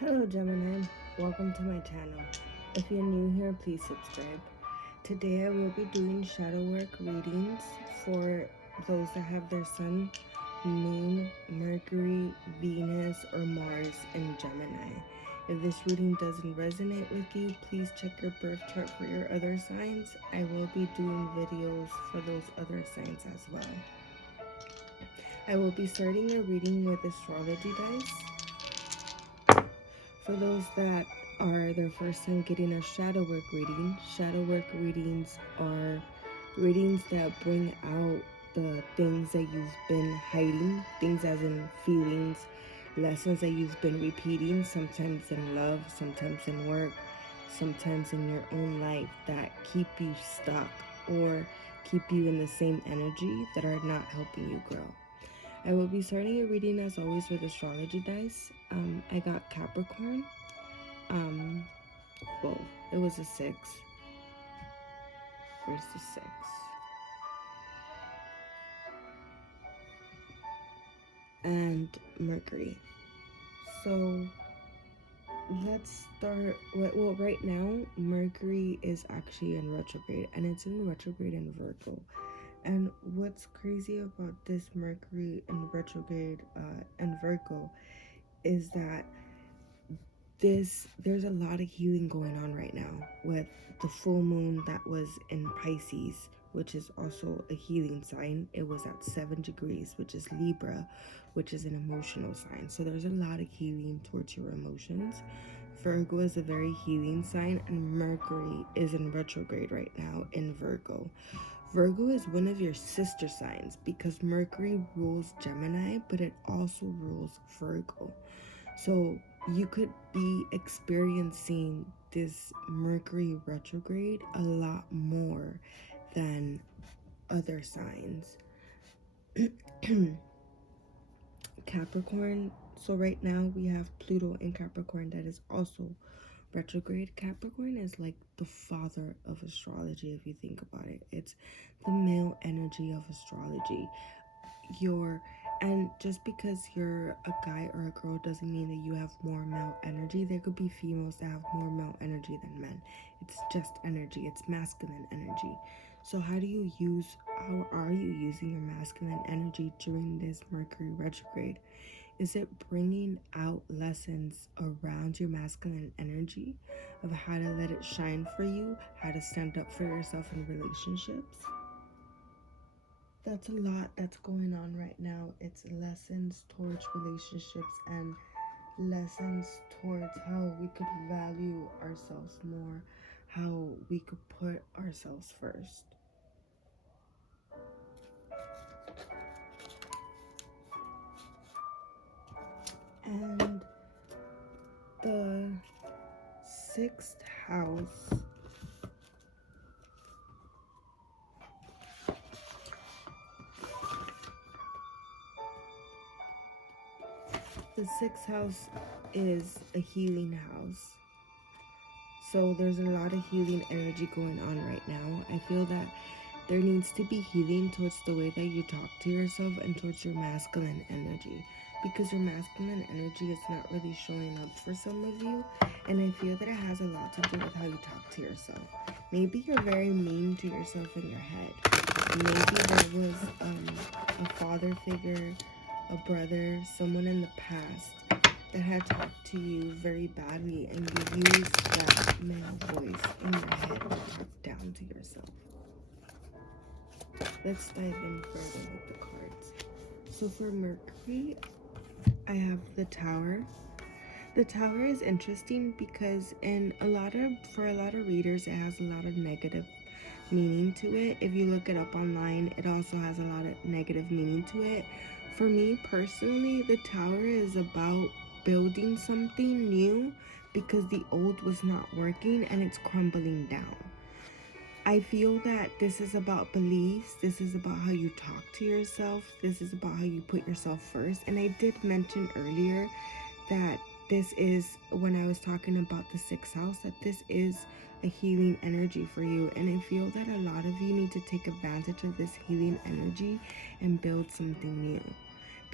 Hello Gemini, welcome to my channel. If you're new here, please subscribe. Today I will be doing shadow work readings for those that have their sun, moon, Mercury, Venus, or Mars in Gemini. If this reading doesn't resonate with you, please check your birth chart for your other signs. I will be doing videos for those other signs as well. I will be starting a reading with astrology dice. For those that are their first time getting a shadow work readings are readings that bring out the things that you've been hiding, things as in feelings, lessons that you've been repeating, sometimes in love, sometimes in work, sometimes in your own life that keep you stuck or keep you in the same energy that are not helping you grow. I will be starting a reading as always with astrology dice. I got Capricorn. Um, well, it was a 6. Where's the 6? And Mercury. So let's start. Well, right now, Mercury is actually in retrograde, and it's in retrograde in Virgo. And what's crazy about this Mercury in retrograde in Virgo is that there's a lot of healing going on right now with the full moon that was in Pisces, which is also a healing sign. It was at 7 degrees, which is Libra, which is an emotional sign. So there's a lot of healing towards your emotions. Virgo is a very healing sign, and Mercury is in retrograde right now in Virgo. Virgo is one of your sister signs because Mercury rules Gemini, but it also rules Virgo. So you could be experiencing this Mercury retrograde a lot more than other signs. Capricorn. So right now we have Pluto in Capricorn that is also retrograde. Capricorn is like the father of astrology if you think about it. It's the male energy of astrology. And just because you're a guy or a girl doesn't mean that you have more male energy. There could be females that have more male energy than men. It's just energy. It's masculine energy. So how are you using your masculine energy during this Mercury retrograde? Is it bringing out lessons around your masculine energy of how to let it shine for you, how to stand up for yourself in relationships? That's a lot that's going on right now. It's lessons towards relationships and lessons towards how we could value ourselves more, how we could put ourselves first. And the sixth house the sixth house is a healing house. So there's a lot of healing energy going on right now. I feel that there needs to be healing towards the way that you talk to yourself and towards your masculine energy, because your masculine energy is not really showing up for some of you, and I feel that it has a lot to do with how you talk to yourself. Maybe you're very mean to yourself in your head. Maybe there was a father figure, a brother, someone in the past that had talked to you very badly, and you used that male voice in your head to talk down to yourself. Let's dive in further with the cards. So for Mercury, I have the Tower. The Tower is interesting because for a lot of readers, it has a lot of negative meaning to it. If you look it up online, it also has a lot of negative meaning to it. For me personally, the Tower is about building something new because the old was not working and it's crumbling down. I feel that this is about beliefs. This is about how you talk to yourself. This is about how you put yourself first. And I did mention earlier that this is, when I was talking about the sixth house, that this is a healing energy for you. And I feel that a lot of you need to take advantage of this healing energy and build something new.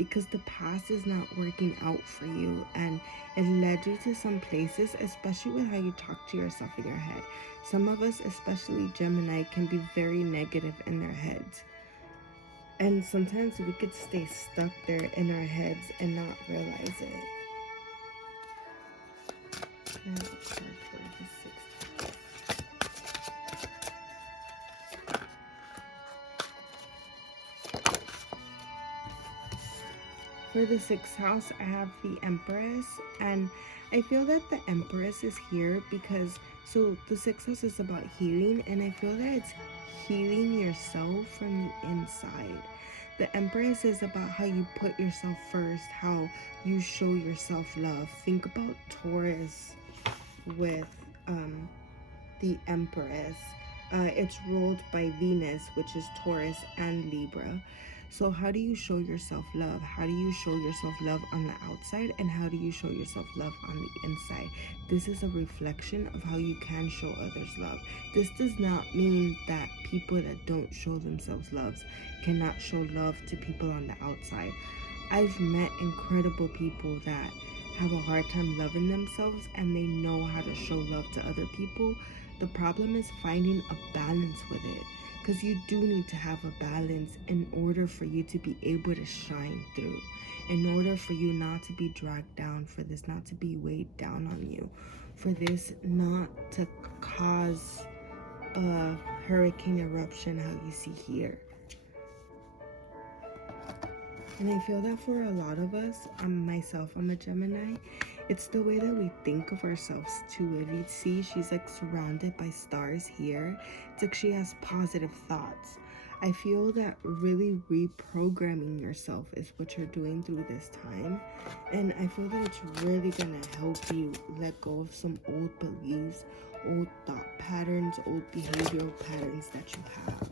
because the past is not working out for you, and it led you to some places, especially with how you talk to yourself in your head. Some of us, especially Gemini, can be very negative in their heads. And sometimes we could stay stuck there in our heads and not realize it. I have a card for the 6th. For the 6th house, I have the Empress, and I feel that the Empress is here because, so the 6th house is about healing, and I feel that it's healing yourself from the inside. The Empress is about how you put yourself first, how you show yourself love. Think about Taurus with the Empress. It's ruled by Venus, which is Taurus and Libra. So how do you show yourself love? How do you show yourself love on the outside, and how do you show yourself love on the inside? This is a reflection of how you can show others love. This does not mean that people that don't show themselves love cannot show love to people on the outside. I've met incredible people that have a hard time loving themselves, and they know how to show love to other people. The problem is finding a balance with it, because you do need to have a balance in order for you to be able to shine through, in order for you not to be dragged down, for this not to be weighed down on you, for this not to cause a hurricane eruption how you see here. And I feel that for a lot of us, myself, I'm a Gemini, it's the way that we think of ourselves too. If you see, she's like surrounded by stars here. It's like she has positive thoughts. I feel that really reprogramming yourself is what you're doing through this time. And I feel that it's really gonna help you let go of some old beliefs, old thought patterns, old behavioral patterns that you have.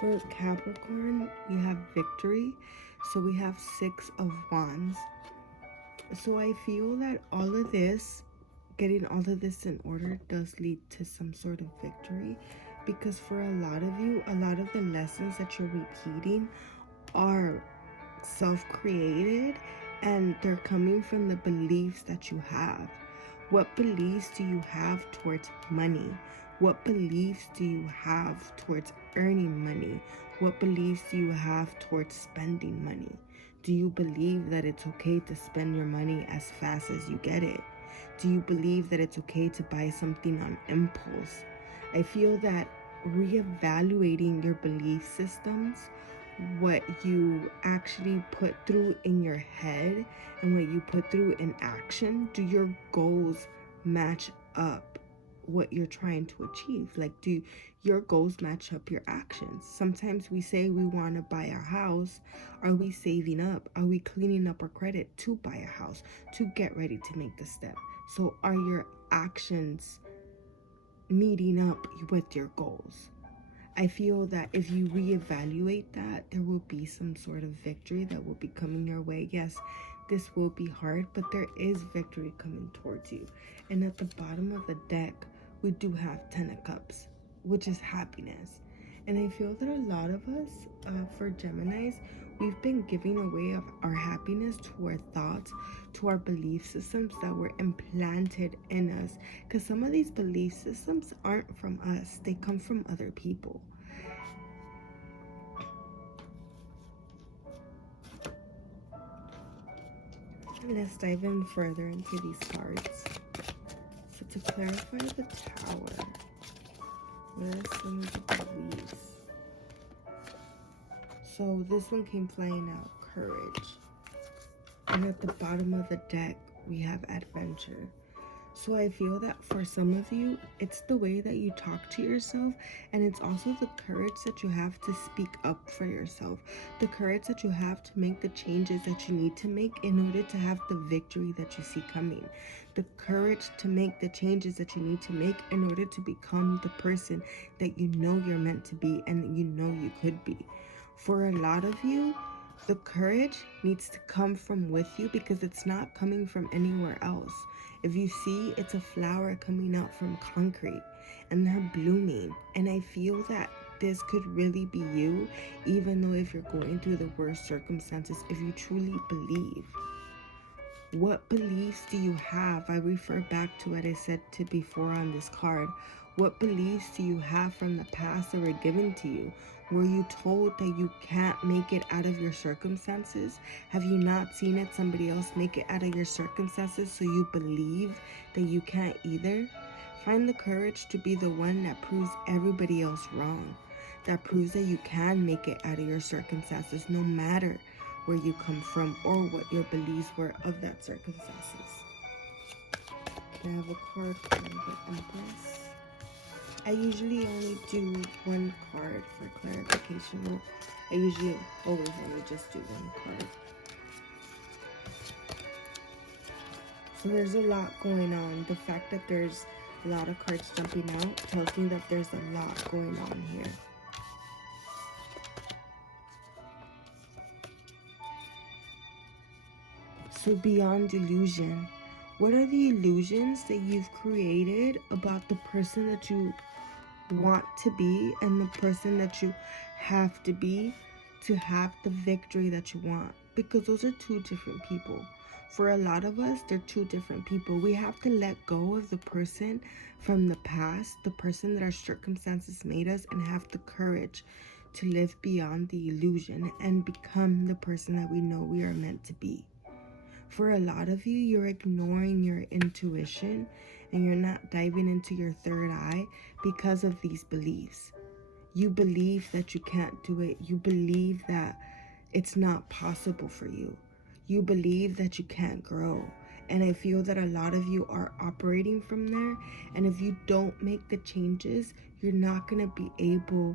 For Capricorn, you have victory. So we have 6 of Wands. So I feel that all of this, getting all of this in order, does lead to some sort of victory. Because for a lot of you, a lot of the lessons that you're repeating are self-created, and they're coming from the beliefs that you have. What beliefs do you have towards money? What beliefs do you have towards earning money? What beliefs do you have towards spending money? Do you believe that it's okay to spend your money as fast as you get it? Do you believe that it's okay to buy something on impulse? I feel that reevaluating your belief systems, what you actually put through in your head and what you put through in action, do your goals match up what you're trying to achieve? Like, do your goals match up your actions? Sometimes we say we want to buy a house. Are we saving up? Are we cleaning up our credit to buy a house, to get ready to make the step? So are your actions meeting up with your goals? I feel that if you reevaluate that, there will be some sort of victory that will be coming your way. Yes, this will be hard, but there is victory coming towards you. And at the bottom of the deck, we do have 10 of Cups, which is happiness. And I feel that a lot of us, for Geminis, we've been giving away of our happiness to our thoughts, to our belief systems that were implanted in us. Because some of these belief systems aren't from us, they come from other people. Let's dive in further into these cards. So to clarify the Tower, what are some of the beliefs? So this one came flying out, courage. And at the bottom of the deck, we have adventure. So I feel that for some of you, it's the way that you talk to yourself, and it's also the courage that you have to speak up for yourself, the courage that you have to make the changes that you need to make in order to have the victory that you see coming, the courage to make the changes that you need to make in order to become the person that you know you're meant to be and that you know you could be. For a lot of you, the courage needs to come from with you because it's not coming from anywhere else. If you see, it's a flower coming out from concrete and they're blooming. And I feel that this could really be you, even though if you're going through the worst circumstances, if you truly believe. What beliefs do you have? I refer back to what I said to before on this card. What beliefs do you have from the past that were given to you? Were you told that you can't make it out of your circumstances? Have you not seen it, somebody else make it out of your circumstances, so you believe that you can't either? Find the courage to be the one that proves everybody else wrong. That proves that you can make it out of your circumstances, no matter where you come from or what your beliefs were of that circumstances. I have a card from the Empress. I usually only do one card for clarification. Well, I usually always only just do one card. So there's a lot going on. The fact that there's a lot of cards jumping out tells me that there's a lot going on here. So beyond delusion, what are the illusions that you've created about the person that you want to be and the person that you have to have the victory that you want? Because those are two different people. For a lot of us, they're two different people. We have to let go of the person from the past, the person that our circumstances made us, and have the courage to live beyond the illusion and become the person that we know we are meant to be. For a lot of you, you're ignoring your intuition and you're not diving into your third eye because of these beliefs. You believe that you can't do it. You believe that it's not possible for you. You believe that you can't grow. And I feel that a lot of you are operating from there. And if you don't make the changes, you're not going to be able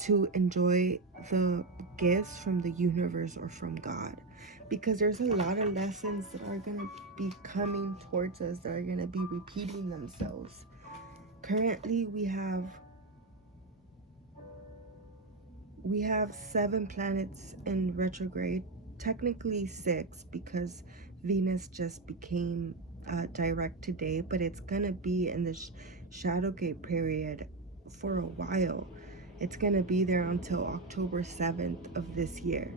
to enjoy the gifts from the universe or from God. Because there's a lot of lessons that are going to be coming towards us that are going to be repeating themselves. Currently, we have 7 planets in retrograde, technically 6 because Venus just became direct today, but it's going to be in the Shadowgate period for a while. It's going to be there until October 7th of this year.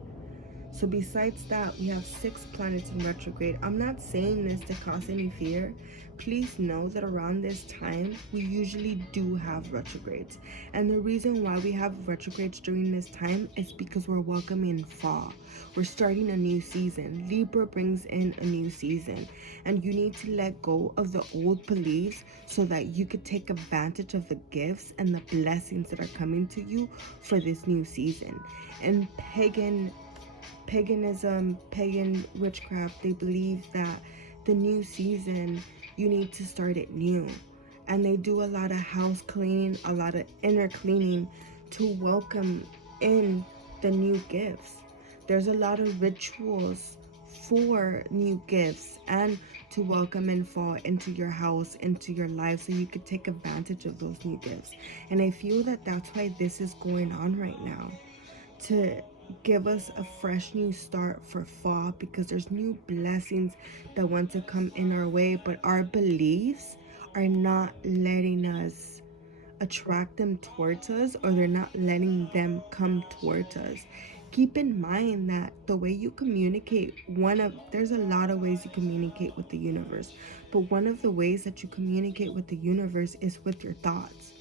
So besides that, we have 6 planets in retrograde. I'm not saying this to cause any fear. Please know that around this time, we usually do have retrogrades. And the reason why we have retrogrades during this time is because we're welcoming fall. We're starting a new season. Libra brings in a new season. And you need to let go of the old beliefs so that you could take advantage of the gifts and the blessings that are coming to you for this new season. And paganism, pagan witchcraft, they believe that the new season, you need to start it new. And they do a lot of house cleaning, a lot of inner cleaning to welcome in the new gifts. There's a lot of rituals for new gifts and to welcome and fall into your house, into your life, so you could take advantage of those new gifts. And I feel that that's why this is going on right now, to give us a fresh new start for fall, because there's new blessings that want to come in our way, but our beliefs are not letting us attract them towards us, or they're not letting them come towards us. Keep in mind that the way you communicate, there's a lot of ways you communicate with the universe, but one of the ways that you communicate with the universe is with your thoughts,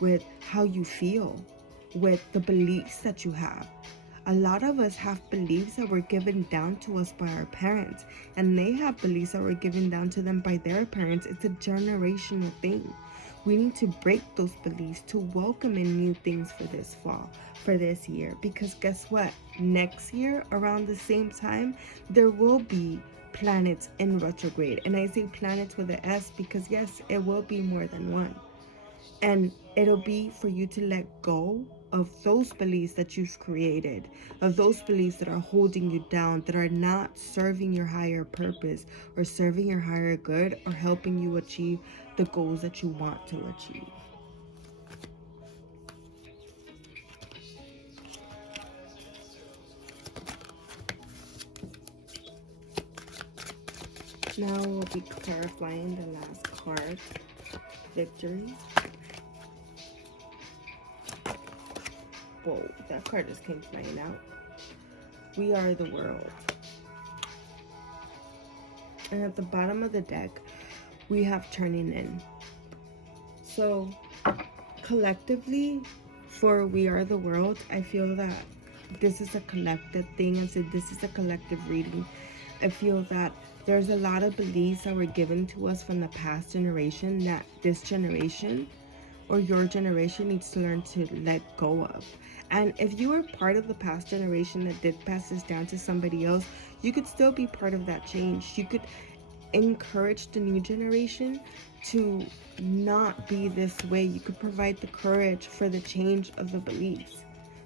with how you feel, with the beliefs that you have. A lot of us have beliefs that were given down to us by our parents, and they have beliefs that were given down to them by their parents. It's a generational thing. We need to break those beliefs to welcome in new things for this fall, for this year. Because guess what? Next year, around the same time, there will be planets in retrograde. And I say planets with an S because yes, it will be more than one. And it'll be for you to let go of those beliefs that you've created, of those beliefs that are holding you down, that are not serving your higher purpose or serving your higher good or helping you achieve the goals that you want to achieve. Now we'll be clarifying the last card, victory. Whoa, that card just came flying out. We are the world. And at the bottom of the deck, we have turning in. So collectively, for we are the world, I feel that this is a collective thing, and so this is a collective reading. I feel that there's a lot of beliefs that were given to us from the past generation that this generation or your generation needs to learn to let go of. And if you were part of the past generation that did pass this down to somebody else, you could still be part of that change. You could encourage the new generation to not be this way. You could provide the courage for the change of the beliefs.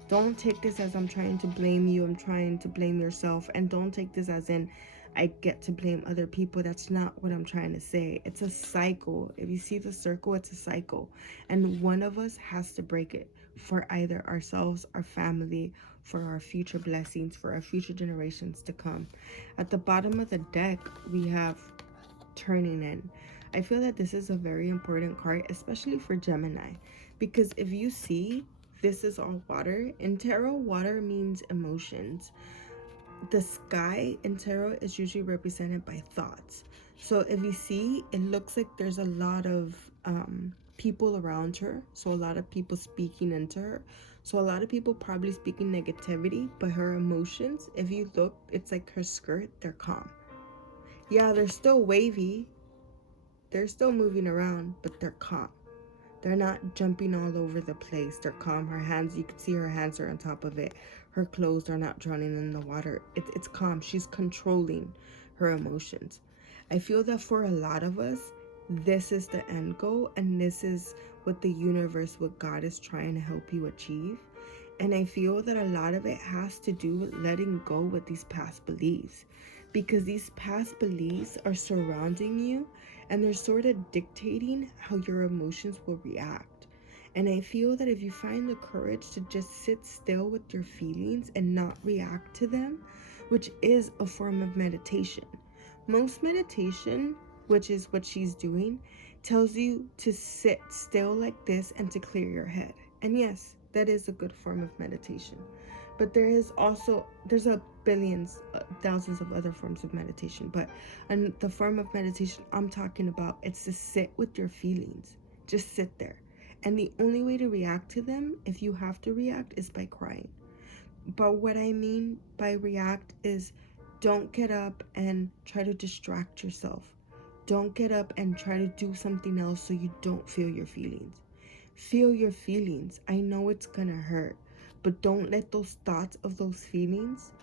Don't take this as I'm trying to blame you, I'm trying to blame yourself, and don't take this as in I get to blame other people. That's not what I'm trying to say. It's a cycle. If you see the circle, it's a cycle, and one of us has to break it for either ourselves, our family, for our future blessings, for our future generations to come. At the bottom of the deck, we have turning in. I feel that this is a very important card, especially for Gemini, because if you see, this is all water. In tarot, water means emotions. The sky in tarot is usually represented by thoughts. So if you see, it looks like there's a lot of people around her. So a lot of people speaking into her. So a lot of people probably speaking negativity, but her emotions, if you look, it's like her skirt, they're calm. Yeah, they're still wavy. They're still moving around, but they're calm. They're not jumping all over the place. They're calm. Her hands, you can see her hands are on top of it. Her clothes are not drowning in the water. It's calm. She's controlling her emotions. I feel that for a lot of us, this is the end goal, and this is what the universe, what God is trying to help you achieve. And I feel that a lot of it has to do with letting go with these past beliefs, because these past beliefs are surrounding you and they're sort of dictating how your emotions will react. And I feel that if you find the courage to just sit still with your feelings and not react to them, which is a form of meditation. Most meditation, which is what she's doing, tells you to sit still like this and to clear your head. And yes, that is a good form of meditation. But there's a billions, thousands of other forms of meditation. But and the form of meditation I'm talking about, it's to sit with your feelings. Just sit there. And the only way to react to them, if you have to react, is by crying. But what I mean by react is don't get up and try to distract yourself. Don't get up and try to do something else so you don't feel your feelings. Feel your feelings. I know it's gonna hurt, but don't let those thoughts of those feelings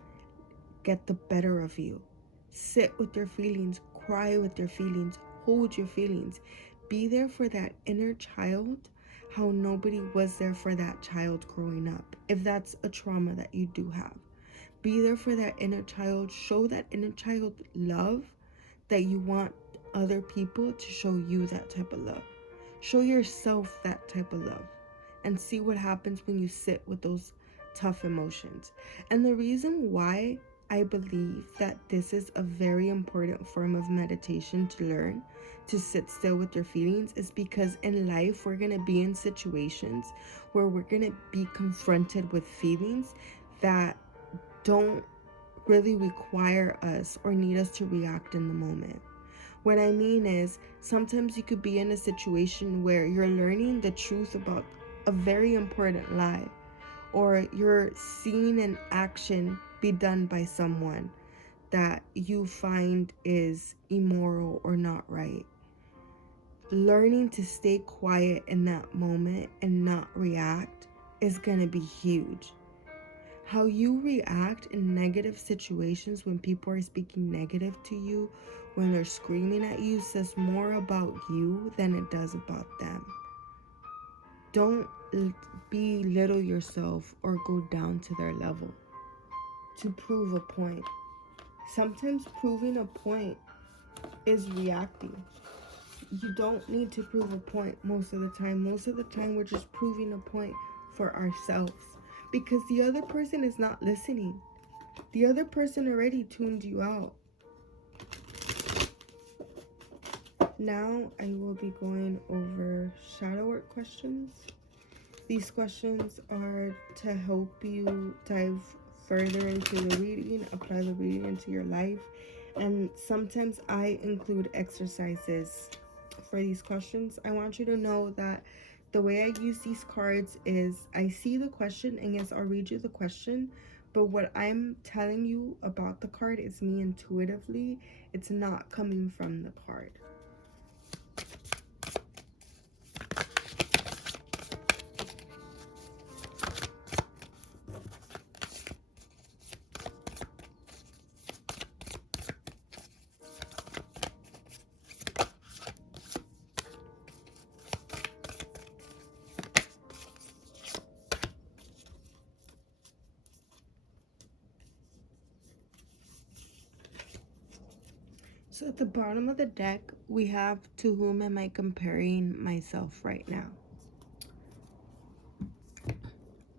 get the better of you. Sit with your feelings, cry with your feelings, hold your feelings. Be there for that inner child, how nobody was there for that child growing up, if that's a trauma that you do have. Be there for that inner child. Show that inner child love that you want other people to show you that type of love. Show yourself that type of love and see what happens when you sit with those tough emotions. And the reason why I believe that this is a very important form of meditation to learn, to sit still with your feelings, is because in life we're going to be in situations where we're going to be confronted with feelings that don't really require us or need us to react in the moment. What I mean is, sometimes you could be in a situation where you're learning the truth about a very important lie, or you're seeing an action be done by someone that you find is immoral or not right. Learning to stay quiet in that moment and not react is going to be huge. How you react in negative situations when people are speaking negative to you, when they're screaming at you, says more about you than it does about them. Don't belittle yourself or go down to their level to prove a point. Sometimes proving a point is reacting. You don't need to prove a point most of the time. Most of the time we're just proving a point for ourselves, because the other person is not listening. The other person already tuned you out. Now I will be going over shadow work questions. These questions are to help you dive further into the reading, apply the reading into your life, and sometimes I include exercises for these questions. I want you to know that the way I use these cards is I see the question, and yes, I'll read you the question, but what I'm telling you about the card is me intuitively. It's not coming from the card. So at the bottom of the deck, we have, to whom am I comparing myself right now?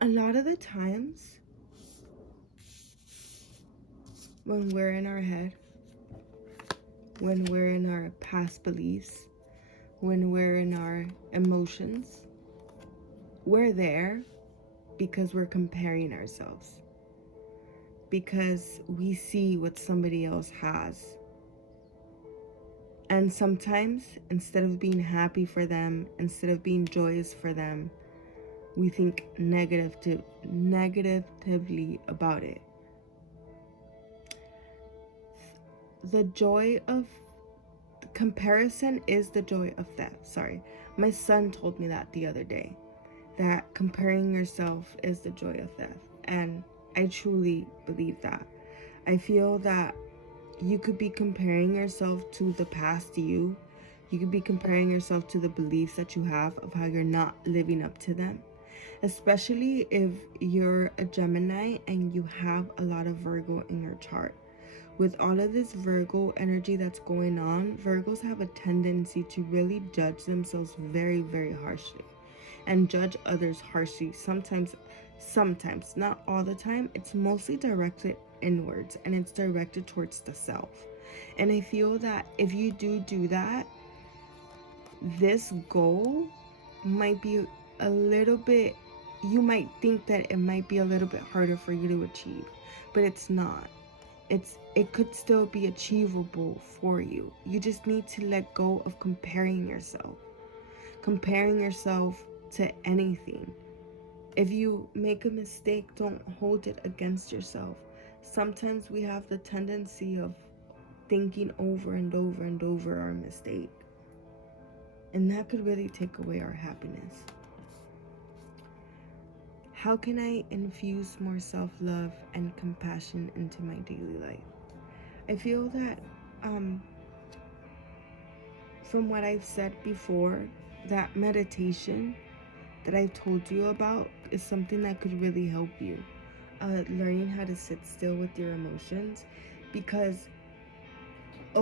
A lot of the times when we're in our head, when we're in our past beliefs, when we're in our emotions, we're there because we're comparing ourselves, because we see what somebody else has. And sometimes, instead of being happy for them, instead of being joyous for them, we think negatively about it. The joy of comparison is the joy of death. Sorry. My son told me that the other day, that comparing yourself is the joy of death. And I truly believe that. I feel that you could be comparing yourself to the past you. You could be comparing yourself to the beliefs that you have of how you're not living up to them. Especially if you're a Gemini and you have a lot of Virgo in your chart. With all of this Virgo energy that's going on, Virgos have a tendency to really judge themselves very, very harshly and judge others harshly. Sometimes, not all the time. It's mostly directed inwards and it's directed towards the self. And I feel that if you do that, this goal might be a little bit, you might think that it might be a little bit harder for you to achieve, but it's not. It could still be achievable for you. You just need to let go of comparing yourself to anything. If you make a mistake, don't hold it against yourself. Sometimes we have the tendency of thinking over and over and over our mistake, and that could really take away our happiness. How can I infuse more self-love and compassion into my daily life? I feel that from what I've said before, that meditation that I told you about is something that could really help you. Learning how to sit still with your emotions, because a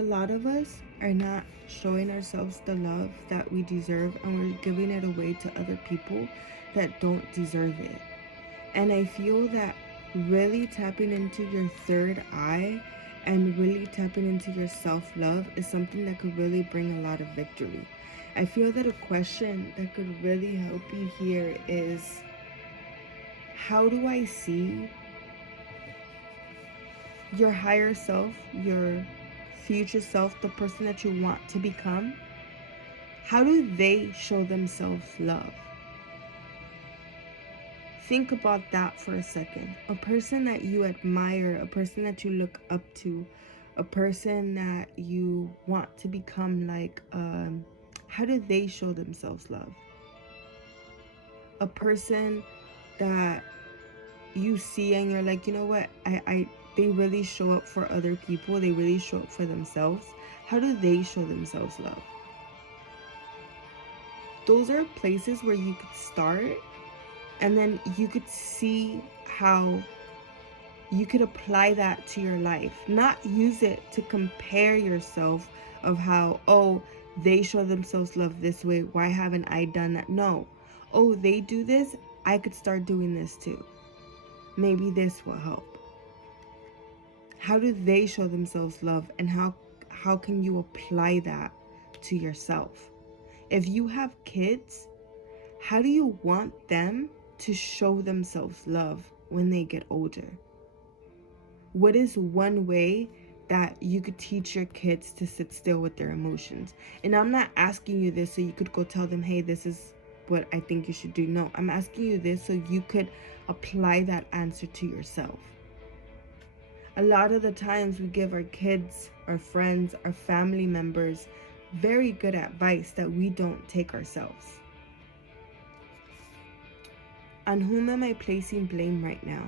lot of us are not showing ourselves the love that we deserve, and we're giving it away to other people that don't deserve it. And I feel that really tapping into your third eye and really tapping into your self-love is something that could really bring a lot of victory. I feel that a question that could really help you here is, how do I see your higher self, your future self, the person that you want to become? How do they show themselves love? Think about that for a second. A person that you admire, a person that you look up to, a person that you want to become like, how do they show themselves love? A person that you see and you're like, you know what, they really show up for other people, they really show up for themselves. How do they show themselves love? Those are places where you could start, and then you could see how you could apply that to your life. Not use it to compare yourself of how, oh, they show themselves love this way, why haven't I done that? No. Oh, they do this, I could start doing this too. Maybe this will help. How do they show themselves love, and how can you apply that to yourself? If you have kids, how do you want them to show themselves love when they get older? What is one way that you could teach your kids to sit still with their emotions? And I'm not asking you this so you could go tell them, hey, this is what I think you should do. No, I'm asking you this so you could apply that answer to yourself. A lot of the times we give our kids, our friends, our family members very good advice that we don't take ourselves. On whom am I placing blame right now?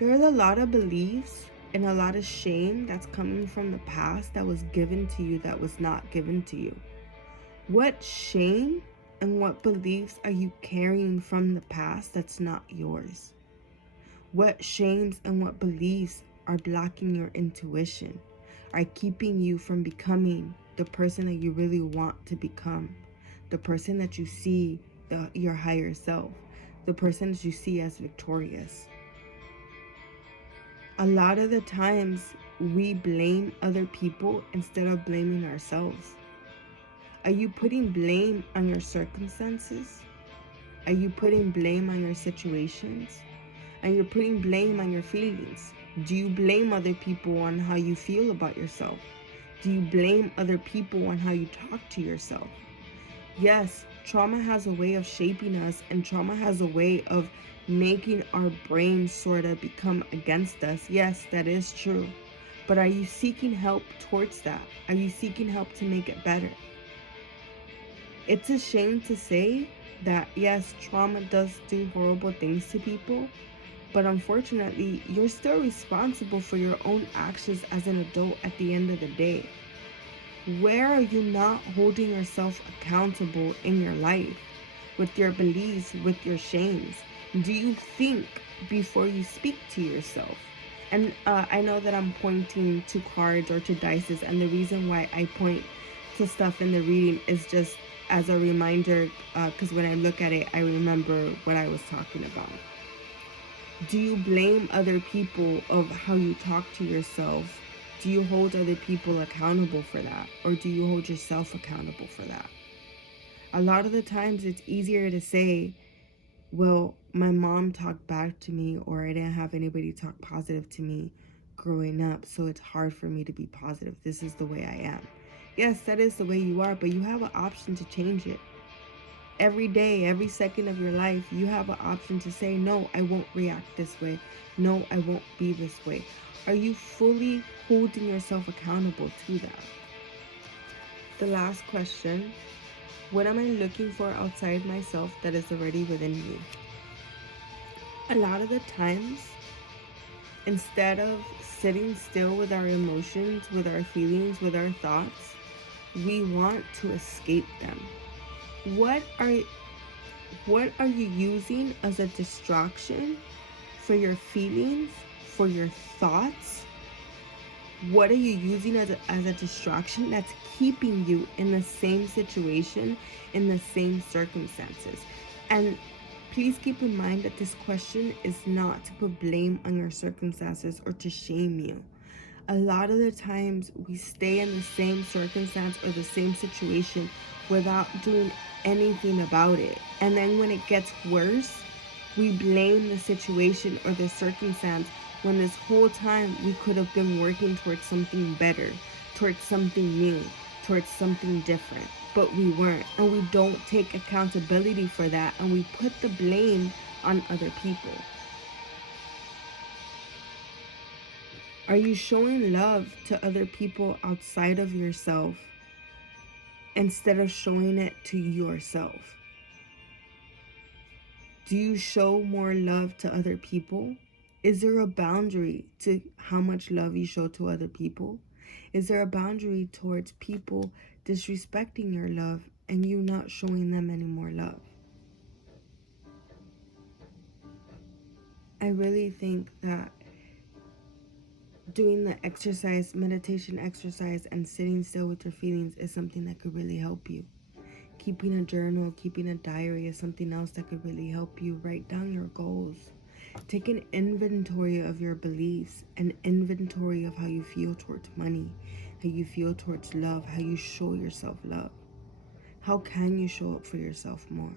There's a lot of beliefs and a lot of shame that's coming from the past that was given to you that was not given to you. What shame and what beliefs are you carrying from the past that's not yours? What shames and what beliefs are blocking your intuition, are keeping you from becoming the person that you really want to become, the person that you see, your higher self, the person that you see as victorious? A lot of the times we blame other people instead of blaming ourselves. Are you putting blame on your circumstances? Are you putting blame on your situations? And you're putting blame on your feelings? Do you blame other people on how you feel about yourself? Do you blame other people on how you talk to yourself? Yes, trauma has a way of shaping us, and trauma has a way of making our brain sort of become against us. Yes, that is true. But are you seeking help towards that? Are you seeking help to make it better? It's a shame to say that, yes, trauma does do horrible things to people, but unfortunately, you're still responsible for your own actions as an adult at the end of the day. Where are you not holding yourself accountable in your life with your beliefs, with your shames? Do you think before you speak to yourself? And I know that I'm pointing to cards or to dices, and the reason why I point to stuff in the reading is just as a reminder, because when I look at it, I remember what I was talking about. Do you blame other people of how you talk to yourself? Do you hold other people accountable for that? Or do you hold yourself accountable for that? A lot of the times it's easier to say, well, my mom talked back to me, or I didn't have anybody talk positive to me growing up, so it's hard for me to be positive. This is the way I am. Yes, that is the way you are, but you have an option to change it. Every day, every second of your life, you have an option to say, no, I won't react this way. No, I won't be this way. Are you fully holding yourself accountable to that? The last question, what am I looking for outside myself that is already within me? A lot of the times, instead of sitting still with our emotions, with our feelings, with our thoughts, we want to escape them. What are you using as a distraction for your feelings, for your thoughts? What are you using as a distraction that's keeping you in the same situation, in the same circumstances? And please keep in mind that this question is not to put blame on your circumstances or to shame you. A lot of the times we stay in the same circumstance or the same situation without doing anything about it. And then when it gets worse, we blame the situation or the circumstance when this whole time we could have been working towards something better, towards something new, towards something different. But we weren't. And we don't take accountability for that. And we put the blame on other people. Are you showing love to other people outside of yourself instead of showing it to yourself? Do you show more love to other people? Is there a boundary to how much love you show to other people? Is there a boundary towards people disrespecting your love and you not showing them any more love? I really think that doing the meditation exercise, and sitting still with your feelings is something that could really help you. Keeping a journal, keeping a diary is something else that could really help you. Write down your goals. Take an inventory of your beliefs, an inventory of how you feel towards money, how you feel towards love, how you show yourself love. How can you show up for yourself more?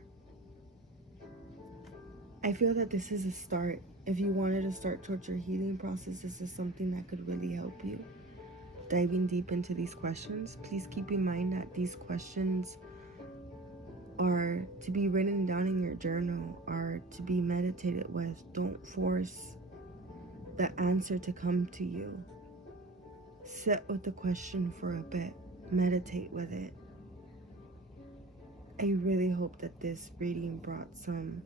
I feel that this is a start. If you wanted to start towards your healing process, this is something that could really help you. Diving deep into these questions, please keep in mind that these questions are to be written down in your journal, are to be meditated with. Don't force the answer to come to you. Sit with the question for a bit, meditate with it. I really hope that this reading brought some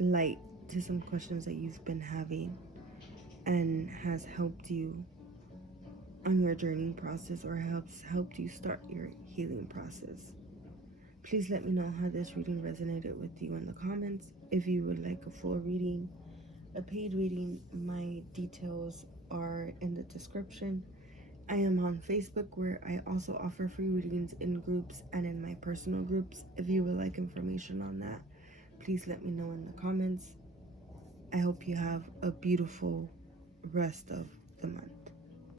light to some questions that you've been having and has helped you on your journey process, or has helped you start your healing process. Please let me know how this reading resonated with you in the comments. If you would like a full reading, a paid reading, my details are in the description. I am on Facebook, where I also offer free readings in groups and in my personal groups. If you would like information on that, please let me know in the comments. I hope you have a beautiful rest of the month.